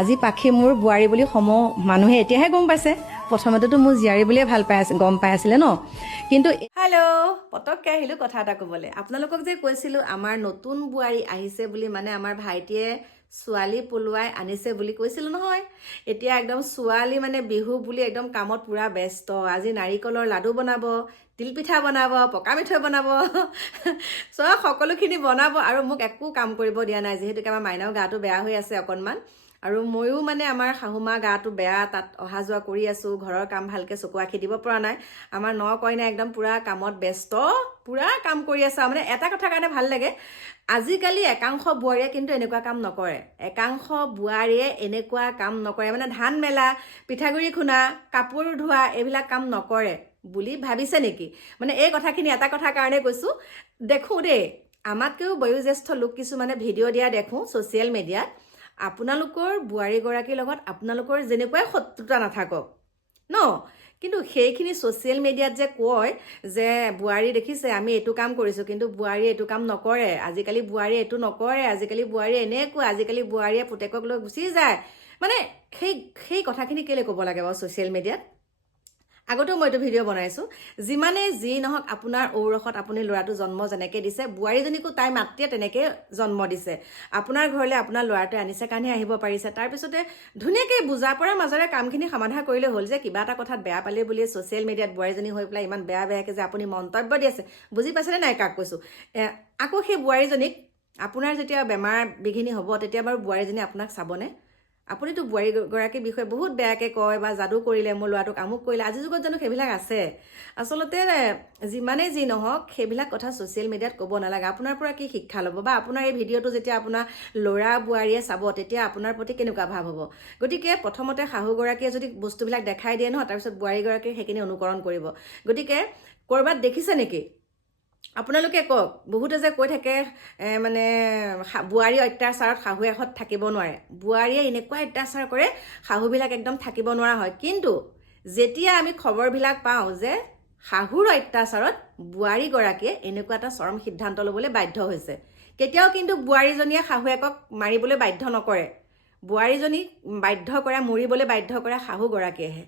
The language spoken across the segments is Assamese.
আজি পাখি মোৰ বোৱাৰী বুলি মানুহে এতিয়াহে গম পাইছে। প্ৰথমতেতো মোৰ জীয়াৰী বুলিয়ে গম পাই আছিলে ন। কিন্তু হেল্ল', পটককৈ আহিলোঁ কথা এটা ক'বলৈ। আপোনালোকক যে কৈছিলোঁ আমাৰ নতুন বোৱাৰী আহিছে বুলি, মানে আমাৰ ভাইটিয়ে ছোৱালী পলোৱাই আনিছে বুলি কৈছিলোঁ নহয়। এতিয়া একদম ছোৱালী মানে বিহু বুলি একদম কামত পুৰা ব্যস্ত। আজি নাৰিকলৰ লাডু বনাব, তিলপিঠা বনাব, পকা মিঠৈ বনাব, চব সকলোখিনি বনাব আৰু মোক একো কাম কৰিব দিয়া নাই, যিহেতুকে আমাৰ মাইনাও গাটো বেয়া হৈ আছে অকণমান। আৰু ময়ো মানে আমাৰ শাহুমা গাটো বেয়া, তাত অহা যোৱা কৰি আছোঁ, ঘৰৰ কাম ভালকৈ চকু আঁকি দিব পৰা নাই। আমাৰ ন কইনা একদম পুৰা কামত ব্যস্ত, পুৰা কাম কৰি আছে। মানে এটা কথাৰ কাৰণে ভাল লাগে, আজিকালি একাংশ বোৱাৰীয়ে কিন্তু এনেকুৱা কাম নকৰে। একাংশ বোৱাৰীয়ে এনেকুৱা কাম নকৰে, মানে ধান মেলা, পিঠাগুড়ি খুন্দা, কাপোৰ ধোৱা এইবিলাক কাম নকৰে বুলি ভাবিছে নেকি? মানে এই কথাখিনি এটা কথাৰ কাৰণে কৈছোঁ। দেখোঁ দেই, আমাতকৈও বয়োজ্যেষ্ঠ লোক কিছুমানে ভিডিঅ' দিয়া দেখোঁ ছ'চিয়েল মিডিয়াত। আপোনালোকৰ বোৱাৰীগৰাকীৰ লগত আপোনালোকৰ যেনেকুৱাই শত্ৰুতা নাথাকক ন, কিন্তু সেইখিনি ছ'চিয়েল মিডিয়াত যে কয় যে বোৱাৰী দেখিছে আমি এইটো কাম কৰিছোঁ, কিন্তু বোৱাৰীয়ে এইটো কাম নকৰে, আজিকালি বোৱাৰীয়ে এইটো নকৰে, আজিকালি বোৱাৰীয়ে এনেকুৱা, আজিকালি বোৱাৰীয়ে পুতেকক লৈ গুচি যায়। মানে সেই কথাখিনি কেলৈ ক'ব লাগে বাৰু ছ'চিয়েল মিডিয়াত? আগতেও মই এইটো ভিডিঅ' বনাইছোঁ। যিমানেই যি নহওক, আপোনাৰ ঔৰসত আপুনি ল'ৰাটো জন্ম যেনেকৈ দিছে, বোৱাৰীজনীকো তাই মাতৃয়ে তেনেকৈ জন্ম দিছে। আপোনাৰ ঘৰলৈ আপোনাৰ ল'ৰাটোৱে আনিছে কাৰণেহে আহিব পাৰিছে। তাৰপিছতে ধুনীয়াকৈ বুজা পৰাৰ মাজেৰে কামখিনি সমাধা কৰিলে হ'ল। যে কিবা এটা কথাত বেয়া পালে বুলিয়ে ছ'চিয়েল মিডিয়াত বোৱাৰীজনী হৈ পেলাই ইমান বেয়াকৈ যে আপুনি মন্তব্য দি আছে, বুজি পাইছেনে নাই কাক কৈছোঁ? আকৌ সেই বোৱাৰীজনীক আপোনাৰ যেতিয়া বেমাৰ বিঘিনি হ'ব, তেতিয়া বাৰু বোৱাৰীজনী আপোনাক চাবনে? আপুনিতো বোৱাৰীগৰাকীৰ বিষয়ে বহুত বেয়াকৈ কয় বা যাদু কৰিলে, মোৰ ল'ৰাটোক আমুক কৰিলে। আজিৰ যুগত জানো সেইবিলাক আছে? আচলতে যিমানেই যি নহওক, সেইবিলাক কথা ছ'চিয়েল মিডিয়াত ক'ব নালাগে। আপোনাৰ পৰা কি শিক্ষা ল'ব? বা আপোনাৰ এই ভিডিঅ'টো যেতিয়া আপোনাৰ ল'ৰা বোৱাৰীয়ে চাব, তেতিয়া আপোনাৰ প্ৰতি কেনেকুৱা ভাৱ হ'ব? গতিকে প্ৰথমতে শাহুগৰাকীয়ে যদি বস্তুবিলাক দেখাই দিয়ে নহয়, তাৰপিছত বোৱাৰীগৰাকীয়ে সেইখিনি অনুকৰণ কৰিব। গতিকে ক'ৰবাত দেখিছে নেকি? আপোনালোকে কওক। বহুতে যে কৈ থাকে মানে বোৱাৰী অত্যাচাৰত শাহু এহঁত থাকিব নোৱাৰে। বোৱাৰীয়ে এনেকুৱা অত্যাচাৰ কৰে, শাহুবিলাক একদম থাকিব নোৱাৰা হয়। কিন্তু যেতিয়া আমি খবৰবিলাক পাওঁ যে শাহুৰ অত্যাচাৰত বোৱাৰীগৰাকীয়ে এনেকুৱা এটা চৰম সিদ্ধান্ত ল'বলৈ বাধ্য হৈছে, কেতিয়াও কিন্তু বোৱাৰীজনীয়ে শাহুৱেকক মাৰিবলৈ বাধ্য নকৰে। বোৱাৰীজনীক বাধ্য কৰে, মৰিবলৈ বাধ্য কৰে শাহুগৰাকীয়েহে।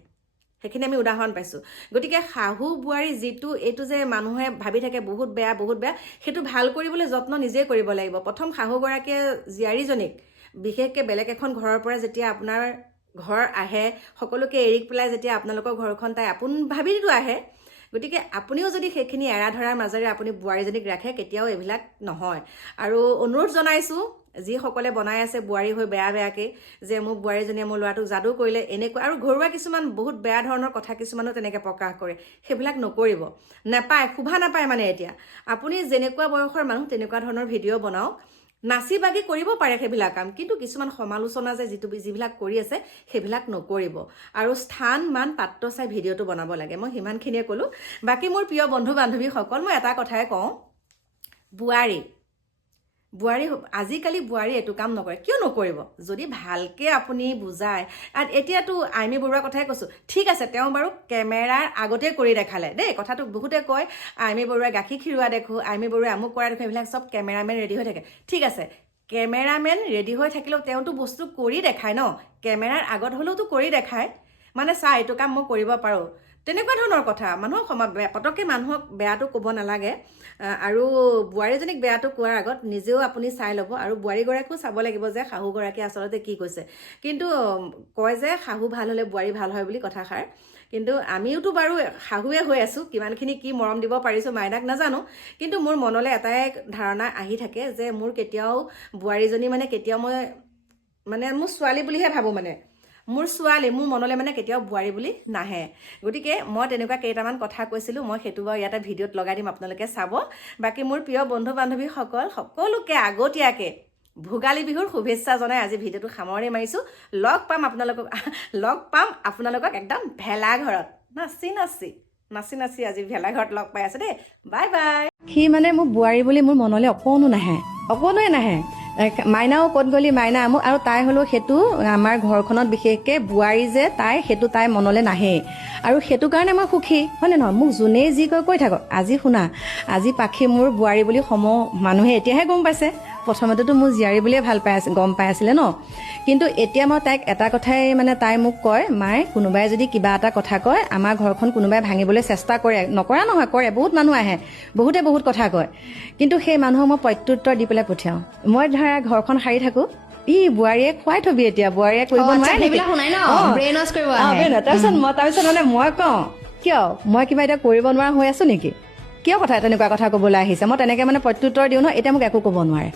সেইখিনি আমি উদাহৰণ পাইছোঁ। গতিকে শাহু বোৱাৰী যিটো এইটো যে মানুহে ভাবি থাকে বহুত বেয়া বহুত বেয়া, সেইটো ভাল কৰিবলৈ যত্ন নিজেই কৰিব লাগিব। প্ৰথম শাহুগৰাকীয়ে জীয়াৰীজনীক, বিশেষকৈ বেলেগ এখন ঘৰৰ পৰা যেতিয়া আপোনাৰ ঘৰ আহে, সকলোকে এৰি পেলাই যেতিয়া আপোনালোকৰ ঘৰখন তাই আপোন ভাবিতো আহে, গতিকে আপুনিও যদি সেইখিনি এৰা ধৰাৰ মাজেৰে আপুনি বোৱাৰীজনীক ৰাখে, কেতিয়াও এইবিলাক নহয়। আৰু অনুৰোধ জনাইছোঁ যিসকলে বনাই আছে বোৱাৰী হৈ বেয়াকৈ, যে মোৰ বোৱাৰীজনীয়ে মোৰ ল'ৰাটোক যাদু কৰিলে এনেকুৱা, আৰু ঘৰুৱা কিছুমান বহুত বেয়া ধৰণৰ কথা কিছুমানো তেনেকৈ প্ৰকাশ কৰে। সেইবিলাক নকৰিব, নাপায়, শোভা নাপায়। মানে এতিয়া আপুনি যেনেকুৱা বয়সৰ মানুহ তেনেকুৱা ধৰণৰ ভিডিঅ' বনাওক, নাচি বাগি কৰিব পাৰে সেইবিলাক কাম, কিন্তু কিছুমান সমালোচনা যে যিবিলাক কৰি আছে সেইবিলাক নকৰিব। আৰু স্থান মান পাত্ৰ চাই ভিডিঅ'টো বনাব লাগে। মই সিমানখিনিয়ে ক'লোঁ। বাকী মোৰ প্ৰিয় বন্ধু বান্ধৱীসকল, মই এটা কথাই কওঁ, বোৱাৰী আজিকালি বোৱাৰী এইটো কাম নকৰে। কিয় নকৰিব? যদি ভালকৈ আপুনি বুজায়। এতিয়াতো আইমী বৰুৱাৰ কথাই কৈছোঁ। ঠিক আছে, তেওঁ বাৰু কেমেৰাৰ আগতেই কৰি দেখালে দেই। কথাটো বহুতে কয় আইমী বৰুৱাই গাখীৰ খিৰোৱা দেখোঁ, আইমী বৰুৱাই আমুক কৰা দেখোঁ, এইবিলাক চব কেমেৰামেন ৰেডি হৈ থাকে। ঠিক আছে, কেমেৰামেন ৰেডি হৈ থাকিলেও তেওঁতো বস্তু কৰি দেখায় ন, কেমেৰাৰ আগত হ'লেওতো কৰি দেখায়। মানে চা, এইটো কাম মই কৰিব পাৰোঁ, তেনেকুৱা ধৰণৰ কথা। মানুহক পটককৈ মানুহক বেয়াটো ক'ব নালাগে। আৰু বোৱাৰীজনীক বেয়াটো কোৱাৰ আগত নিজেও আপুনি চাই ল'ব, আৰু বোৱাৰীগৰাকীও চাব লাগিব যে শাহুগৰাকীয়ে আচলতে কি কৈছে। কিন্তু কয় যে শাহু ভাল হ'লে বোৱাৰী ভাল হয় বুলি কথাষাৰ। কিন্তু আমিওতো বাৰু শাহুৱে হৈ আছোঁ, কিমানখিনি কি মৰম দিব পাৰিছোঁ মাইনাক নাজানো। কিন্তু মোৰ মনলৈ এটাই ধাৰণা আহি থাকে যে মোৰ কেতিয়াও বোৱাৰীজনী কেতিয়াও মই মোৰ ছোৱালী বুলিহে ভাবোঁ। মোৰ ছোৱালী, মোৰ মনলৈ কেতিয়াও বোৱাৰী বুলি নাহে। গতিকে মই তেনেকুৱা কেইটামান কথা কৈছিলোঁ, মই সেইটো বাৰু ইয়াতে ভিডিঅ'ত লগাই দিম, আপোনালোকে চাব। বাকী মোৰ প্ৰিয় বন্ধু বান্ধৱীসকল সকলোকে আগতীয়াকৈ ভোগালী বিহুৰ শুভেচ্ছা জনাই আজি ভিডিঅ'টো সামৰণি মাৰিছোঁ। লগ পাম আপোনালোকক একদম ভেলাঘৰত নাচি নাচি আজি ভেলাঘৰত লগ পাই আছে দেই। Bye bye. সি মোক বোৱাৰী বুলি মোৰ মনলৈ অকণোৱে নাহে। মাইনাও ক'ত গ'লি, মাইনা আমুক, আৰু তাই হ'লেও সেইটো আমাৰ ঘৰখনত বিশেষকৈ বোৱাৰী যে সেইটো তাই মনলৈ নাহেই। আৰু সেইটো কাৰণে মই সুখী, হয়নে নহয়? মোক যোনেই যি কৈ থাকক। আজি শুনা, আজি পাখি মোৰ বোৱাৰী বুলি মানুহে এতিয়াহে গম পাইছে। প্ৰথমতেতো মোৰ জীয়াৰী বুলিয়ে ভাল পাই গম পাই আছিলে ন, কিন্তু এতিয়া মই তাইক এটা কথাই মানে তাই মোক কয়, মায়ে কোনোবাই যদি কিবা এটা কথা কয় আমাৰ ঘৰখন কোনোবাই ভাঙিবলৈ চেষ্টা কৰে, নকৰা নহয় কৰে, বহুত মানুহ আহে, বহুতে বহুত কথা কয়, কিন্তু সেই মানুহক মই প্ৰত্যুত্তৰ দি পেলাই পঠিয়াওঁ। মই ধৰা ঘৰখন সাৰি থাকোঁ, বোৱাৰীয়ে খুৱাই থবি, এতিয়া বোৱাৰীয়ে কৰিব নোৱাৰে নেকি? তাৰপিছত মানে মই কওঁ, কিয় মই কিবা এতিয়া কৰিব নোৱাৰা হৈ আছো নেকি, কিয় কথা তেনেকুৱা কথা ক'বলৈ আহিছে? মই তেনেকে মানে প্ৰত্যুত্তৰ দিওঁ ন, এতিয়া মোক একো ক'ব নোৱাৰে।